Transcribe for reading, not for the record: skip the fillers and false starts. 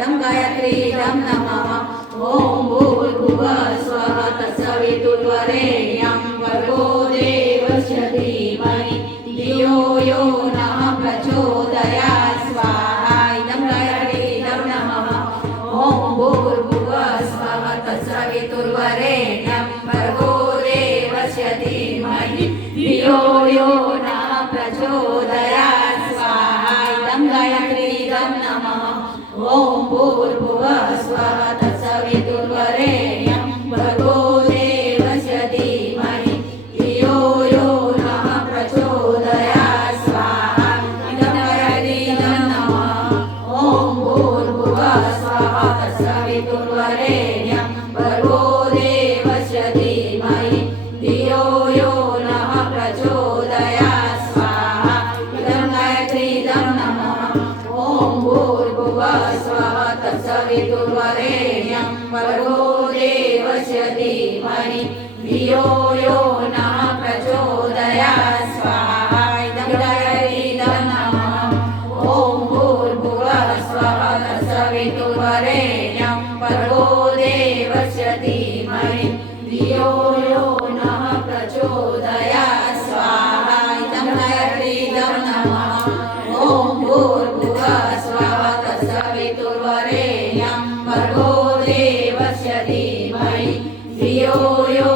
इदं गायत्रीदं नमः ॐ भूर्भुवः स्वः तत्सवितुर्वरेण्यं भर्गो देवस्य धीमहि धियो यो नः प्रचोदयात् स्वाहा इदं गायत्रीदं नमः ॐ भूर्भुवः स्वः तत्सवितुर्वरेण्यं भर्गो देवस्य धीमहि धियो यो नः प्रचोदयात् स्वाहा इदं गायत्रीदं नमः ॐ भूर्भुवः स्वः तत्सवितुर्वरेण्यं भर्गो देवस्य धीमहि धियो यो नः प्रचोदयात् स्वाहा इदं गायत्रीदं नमः ॐ भूर्भुवः स्वः तत्सवितुर्वरेण्यं भर्गो देवस्य धीमहि धियो यो नः प्रचोदयात् स्वाहा इदं गायत्रीदं नमः ॐ भूर्भुवः स्वः तत्सवितुर्वरेण्यं भर्गो देवस्य धीमहि धियो यो नः प्रचोदयात् स्वाहा इदं गायत्रीदं नमः ॐ भूर्भुवः स्वः तत्सवितुर्वरेण्यं भर्गो देवस्य धीमहि धियो यो नः प्रचोदयात् स्वाहा इदं गायत्रीदं नमः ॐ भूर्भुवः स्वः तत्सवितुर्वरेण्यं भर्गो देवस्य धीमहि धियो यो